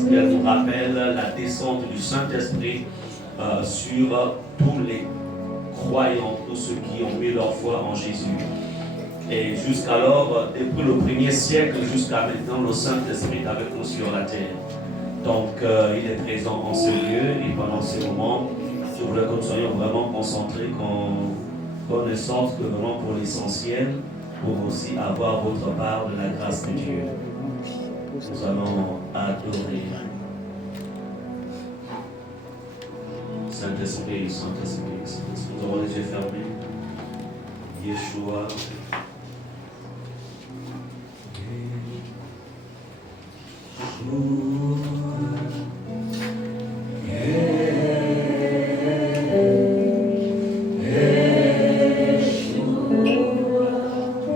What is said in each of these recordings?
parce qu'elle nous rappelle la descente du Saint-Esprit sur tous les croyants, tous ceux qui ont mis leur foi en Jésus. Et jusqu'alors, depuis le 1er siècle jusqu'à maintenant, le Saint-Esprit est avec nous sur la terre. Donc, il est présent en ce lieu et pendant ces moments, je voudrais que nous soyons vraiment concentrés, qu'on ne sorte que vraiment pour l'essentiel, pour aussi avoir votre part de la grâce de Dieu. Nous allons adorer. Saint-Esprit, Saint-Esprit, Saint-Esprit. Nous avons les yeux fermés. Yeshua.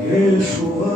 Yeshua.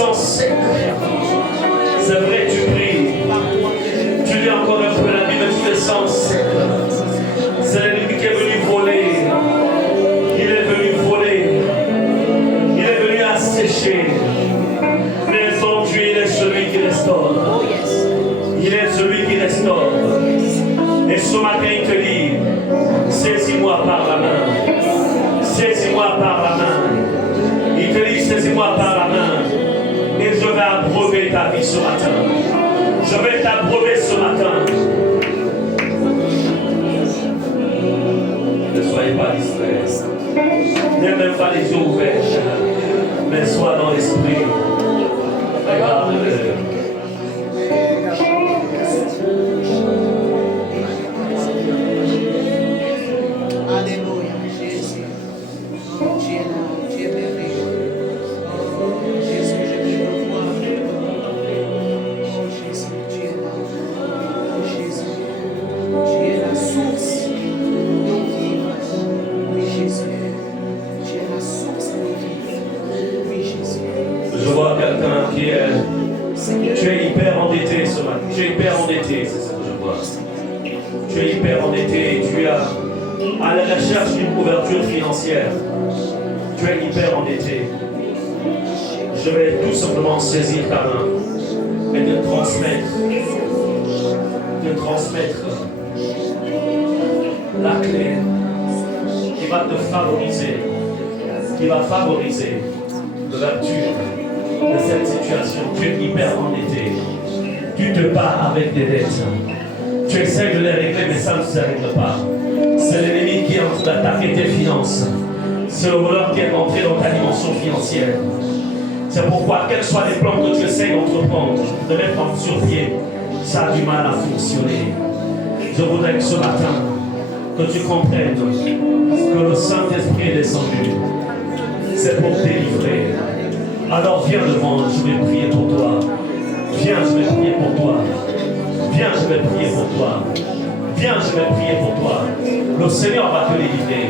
sens sec. C'est vrai, tu pries. Tu lis encore un peu la Bible, tu te sens sec. C'est l'ennemi qui est venu voler. Il est venu voler. Il est venu assécher. Mais son Dieu, il est celui qui restaure. Il est celui qui restaure. Et ce matin, il te dit, saisis-moi par la main. Saisis-moi par la main. Il te dit, saisis-moi par la main. Et je vais abreuver ta vie ce matin. Je vais t'abreuver ce matin. Ne soyez pas distraits. N'aie même pas les yeux ouverts. Mais sois dans l'esprit. Regarde-le. Alléluia, Jésus. Tu es là, tu es merveilleux. Oh Jésus, je veux te voir. Oh Jésus, tu es là. Oh Jésus, tu es la source d'eau vive. Oui Jésus, tu es la source d'eau vive. Oui Jésus. Je vois quelqu'un qui est... Tu es hyper endetté ce matin. Tu es hyper endetté, c'est ça que je vois. Tu es hyper endetté et tu es à la recherche d'une couverture financière. Tu es hyper endetté. Je vais tout simplement saisir ta main et te transmettre la clé qui va te favoriser, qui va favoriser l'ouverture de cette situation. Tu es hyper endetté. Tu te bats avec des dettes. Tu essaies de les régler, mais ça ne se règle pas. C'est l'ennemi qui est en train d'attaquer tes finances. C'est le voleur qui est entré dans ta dimension financière. C'est pourquoi, quels soient les plans que tu essaies d'entreprendre, de mettre sur pied, ça a du mal à fonctionner. Je voudrais que ce matin, que tu comprennes que le Saint-Esprit est descendu. C'est pour délivrer. Alors viens devant, je vais prier pour toi. Viens, je vais prier pour toi. Viens, je vais prier pour toi. Viens, je vais prier pour toi. Le Seigneur va te délivrer.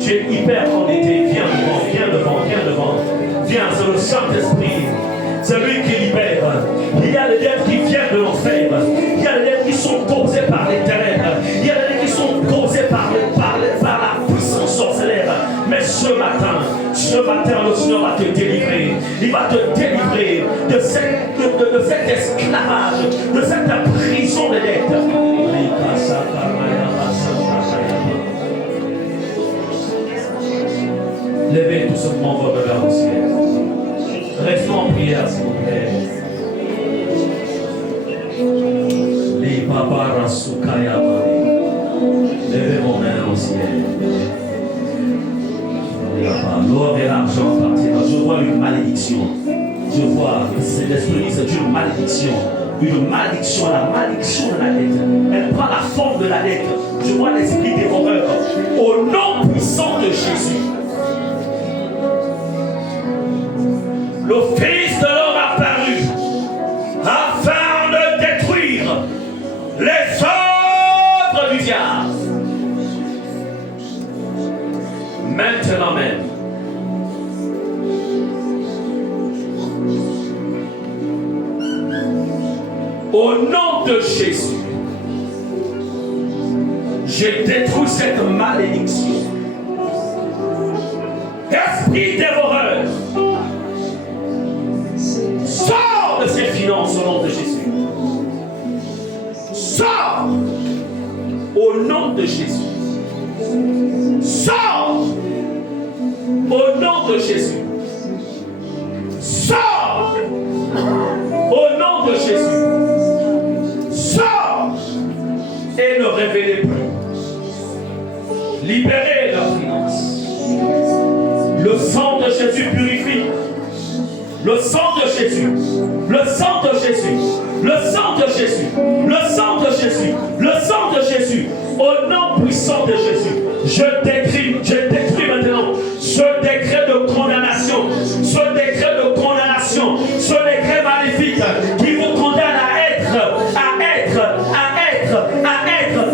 Tu es hyper endetté. Viens devant, viens devant, viens devant. Viens, c'est le Saint-Esprit. C'est lui qui libère. Il y a des dettes qui viennent de l'enfer. Il y a des dettes qui sont causées par les ténèbres. Il y a des dettes qui sont causées par la puissance sorcière. Mais ce matin, le Seigneur va te délivrer. Il va te délivrer de cet esclavage, de cette prison de dettes. Levez tout simplement vos regards au ciel. Restons en prière, s'il vous plaît. Les papas rasukayama. Levez vos mains au ciel. L'or et l'argent appartiennent. Je vois une malédiction. Je vois, c'est l'esprit, c'est une malédiction. Une malédiction, la malédiction de la dette. Elle prend la forme de la dette. Je vois l'esprit dévoreur. Au nom puissant de Jésus. Le Fils de l'homme a apparu afin de détruire les œuvres du diable. Maintenant même, au nom de Jésus, je détruis cette malédiction. Esprit dévoreur, sors de ces finances au nom de Jésus. Sors au nom de Jésus. Sors au nom de Jésus. Sors au nom de Jésus. Sors et ne révélez plus. Libérez leurs finances. Le sang de Jésus purifie. Le sang de Jésus. Le sang de Jésus. Le sang de Jésus. Le sang de Jésus. Le sang de Jésus. Au nom puissant de Jésus. Je décris maintenant ce décret de condamnation. Ce décret de condamnation. Ce décret maléfique qui vous condamne à être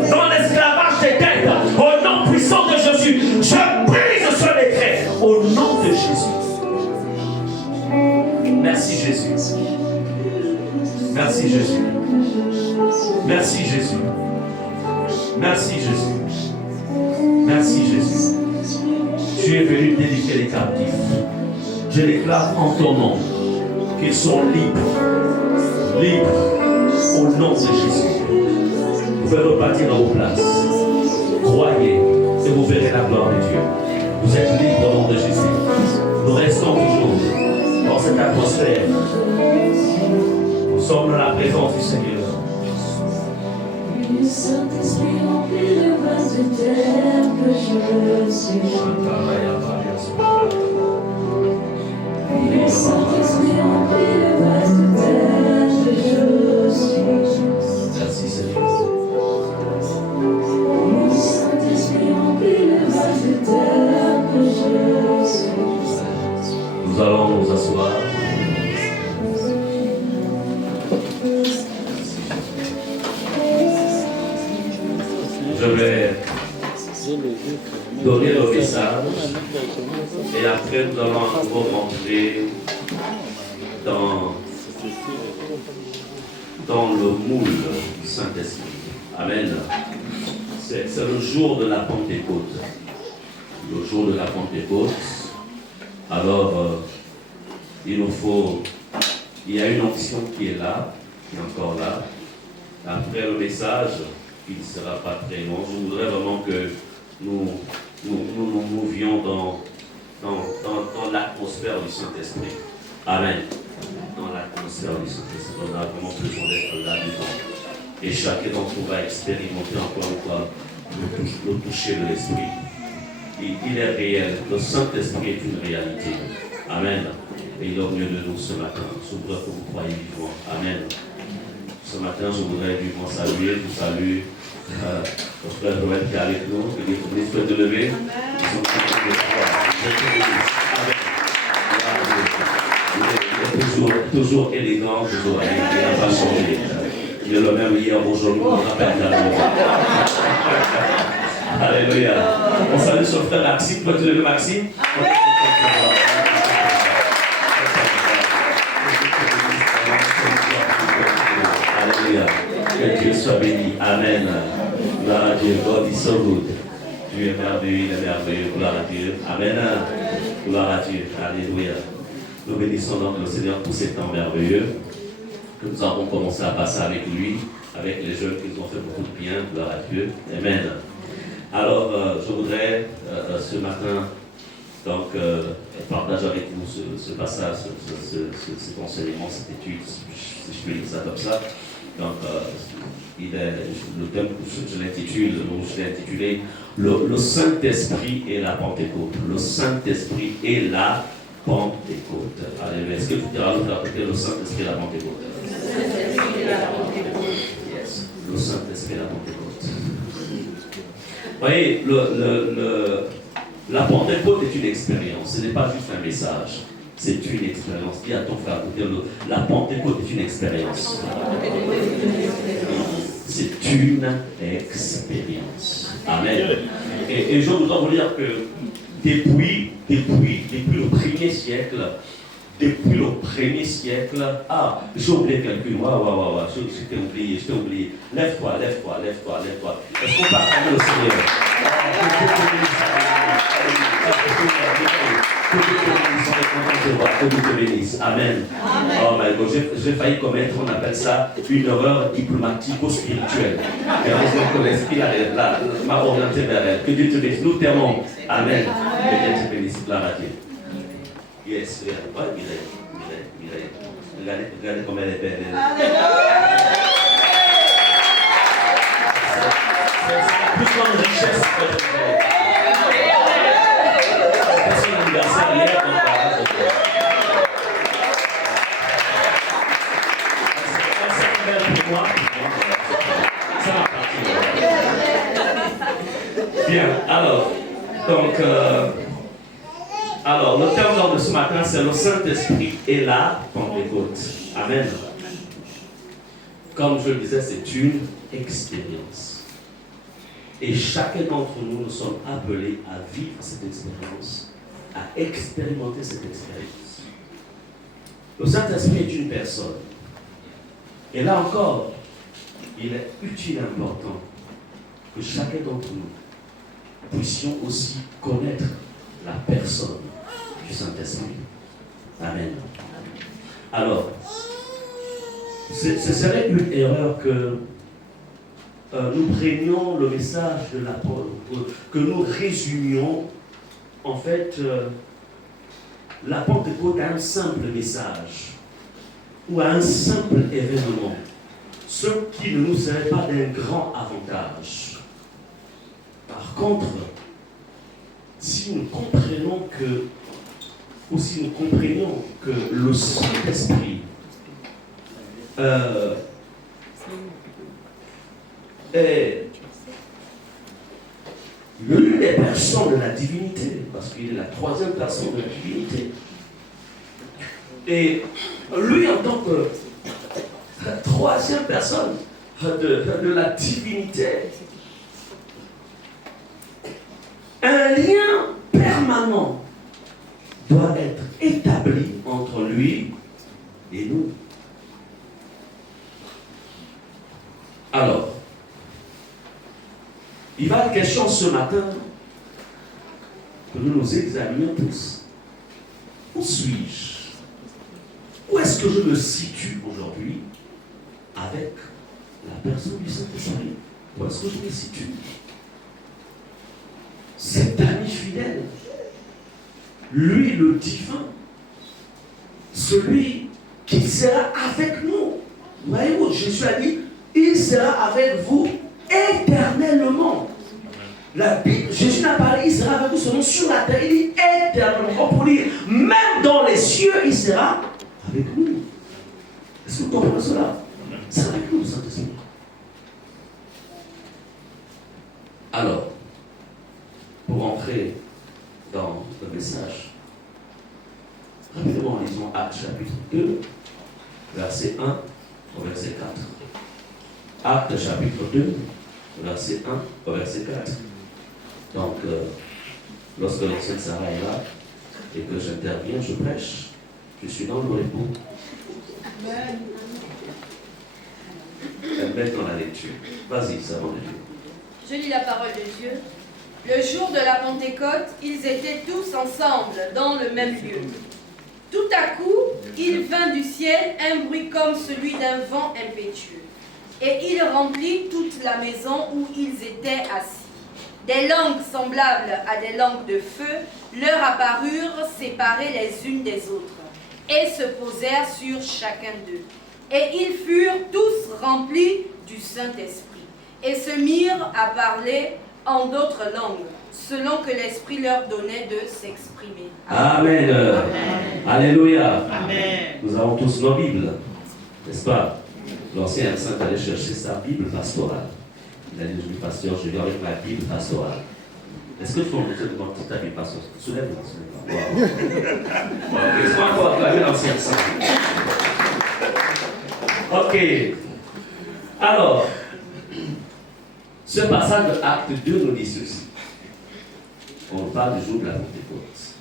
dans l'esclavage des dettes. Au nom puissant de Jésus. Je brise ce décret. Au nom de Jésus. Merci Jésus. Jésus. Merci Jésus. Merci Jésus. Merci Jésus. Merci Jésus. Tu es venu délivrer les captifs. Je déclare en ton nom qu'ils sont libres. Libres au nom de Jésus. Vous pouvez repartir dans vos places. Croyez et vous verrez la gloire de Dieu. Vous êtes libres au nom de Jésus. Nous restons toujours dans cette atmosphère. Nous sommes dans la présence du Seigneur. Le Saint-Esprit remplit le vase de terre que je suis. Le Saint-Esprit remplit le vase de terre que je suis. Merci Seigneur. Le Saint-Esprit remplit le vase de terre que je suis. Nous allons nous asseoir. Je vais donner le message et après nous allons encore rentrer dans le moule du Saint-Esprit. Amen. C'est le jour de la Pentecôte. Le jour de la Pentecôte. Alors, il y a une onction qui est là, qui est encore là. Après le message, il ne sera pas très long. Je voudrais vraiment que nous movions dans l'atmosphère du Saint-Esprit. Amen. Dans l'atmosphère du Saint-Esprit. On a vraiment besoin d'être là-dedans. Et chacun d'entre nous va expérimenter encore une fois le toucher de l'Esprit. Il est réel. Le Saint-Esprit est une réalité. Amen. Et il est au milieu de nous ce matin. Je voudrais que vous croyez vivant. Amen. Ce matin, je voudrais vivement saluer. Je salue notre frère Joël qui est avec nous. Que Dieu vous souhaite de lever. Il est toujours élégant, toujours élégant. Il n'a pas changé. Il est le même hier, aujourd'hui, on rappelle Alléluia. On salue son frère Maxime. Peux-tu lever Maxime? Alléluia. Que Dieu soit béni. Amen. Gloire à Dieu. God is so good. Dieu est merveilleux, il est merveilleux. Gloire à Dieu. Amen. Gloire à Dieu. Alléluia. Nous bénissons donc le Seigneur pour ces temps merveilleux que nous avons commencé à passer avec lui, avec les jeunes qui nous ont fait beaucoup de bien. Gloire à Dieu. Amen. Alors, je voudrais ce matin donc partager avec vous ce passage, cet enseignement, cette étude, si je peux dire ça comme ça. Donc, le thème que je l'ai intitulé le Saint-Esprit et la Pentecôte. Le Saint-Esprit et la Pentecôte. Allez, est-ce que tu diras l'autre à côté le Saint-Esprit et la Pentecôte? Yes. Le Saint-Esprit et la Pentecôte. Vous voyez, la Pentecôte est une expérience, ce n'est pas juste un message. C'est une expérience. Dis à ton frère, la Pentecôte est une expérience. C'est une expérience. Amen. Et je voudrais vous dire que depuis le premier siècle, j'ai oublié quelqu'un. Waouh, je t'ai oublié. Lève-toi. Est-ce qu'on peut acclamer le Seigneur? Que Dieu te bénisse. Amen. Oh my God, j'ai failli commettre, on appelle ça une erreur diplomatico-spirituelle. Et heureusement que l'Esprit m'a orienté vers elle. Que Dieu te bénisse. Nous t'aimons. Amen. Que Dieu te bénisse. Gloire à Dieu. Yes, regarde. Mireille. Regardez comme elle est belle. C'est la plus grande richesse que je fais. C'est son anniversaire hier. Pour moi, ça va partir. Bien, alors, le terme de ce matin, c'est le Saint-Esprit et la Pentecôte. Amen. Comme je le disais, c'est une expérience. Et chacun d'entre nous, nous sommes appelés à vivre cette expérience, à expérimenter cette expérience. Le Saint-Esprit est une personne. Et là encore, il est utile et important que chacun d'entre nous puissions aussi connaître la personne du Saint-Esprit. Amen. Alors, ce serait une erreur que nous prenions le message de l'apôtre, que nous résumions en fait la Pentecôte à un simple message ou à un simple événement, ce qui ne nous serait pas d'un grand avantage. Par contre, si nous comprenions que le Saint-Esprit est l'une des personnes de la divinité, parce qu'il est la troisième personne de la divinité. Et lui, en tant que la troisième personne de la divinité, un lien permanent doit être établi entre lui et nous. Alors, il va être question ce matin que nous nous examinions tous. Où suis-je? Où est-ce que je me situe aujourd'hui avec la personne du Saint-Esprit? Où est-ce que je me situe? Cet ami fidèle, lui le divin, celui qui sera avec nous. Voyez-vous, Jésus a dit, il sera avec vous éternellement. La Bible, Jésus n'a parlé, il sera avec vous seulement sur la terre, il dit éternellement. Pour dire, même dans les cieux, il sera avec nous. Est-ce que vous comprenez cela? C'est avec nous, le Saint-Esprit. Alors, pour entrer dans le message, rapidement, lisons Actes chapitre 2, verset 1 au verset 4. Actes chapitre 2, verset 1 au verset 4. Donc, lorsque l'ancienne Sarah est là et que j'interviens, je prêche, je suis dans le repos. Elle met dans la lecture. Vas-y, ça va de Dieu. Je lis la parole de Dieu. Le jour de la Pentecôte, ils étaient tous ensemble dans le même lieu. Tout à coup, il vint du ciel un bruit comme celui d'un vent impétueux. Et il remplit toute la maison où ils étaient assis. Des langues semblables à des langues de feu leur apparurent séparées les unes des autres et se posèrent sur chacun d'eux. Et ils furent tous remplis du Saint-Esprit et se mirent à parler en d'autres langues, selon que l'Esprit leur donnait de s'exprimer. Amen. Amen. Alléluia. Amen. Nous avons tous nos Bibles, n'est-ce pas? L'ancien saint allait chercher sa Bible pastorale. Il a dit, je suis pasteur, je viens avec ma Bible pastorale. Est-ce que tu peux me dire devant ta Bible pastorale? Soulève-la, soulève-la. Wow. Ok, est-ce qu'on va acclamer l'ancien saint? Ok. Alors, ce passage de Acte 2 nous dit ceci. On parle du jour de la Pentecôte.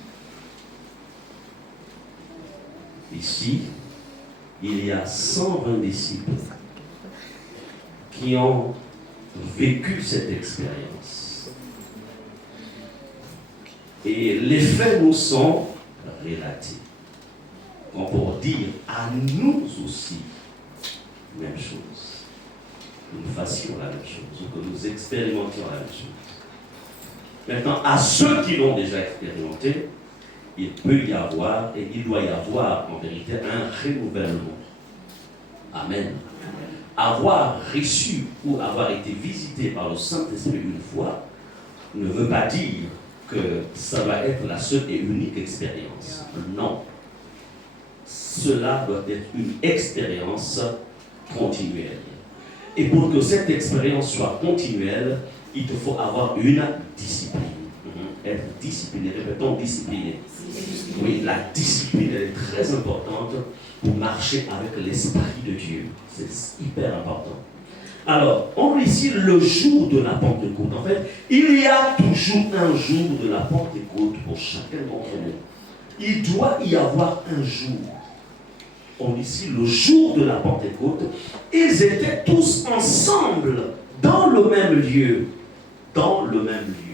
Ici, il y a 120 disciples qui ont vécu cette expérience. Et les faits nous sont relatés. On peut dire à nous aussi même chose. Que nous fassions la même chose, ou que nous expérimentions la même chose. Maintenant, à ceux qui l'ont déjà expérimenté, il peut y avoir, et il doit y avoir en vérité, un renouvellement. Amen. Avoir reçu ou avoir été visité par le Saint-Esprit une fois ne veut pas dire que ça va être la seule et unique expérience. Non. Cela doit être une expérience continuelle. Et pour que cette expérience soit continuelle, il te faut avoir une discipline. Être discipliné, répétons discipliné. Oui, la discipline est très importante pour marcher avec l'Esprit de Dieu. C'est hyper important. Alors, on lit ici le jour de la Pentecôte. En fait, il y a toujours un jour de la Pentecôte pour chacun d'entre nous. Il doit y avoir un jour. on lit ici le jour de la Pentecôte, ils étaient tous ensemble dans le même lieu. Dans le même lieu.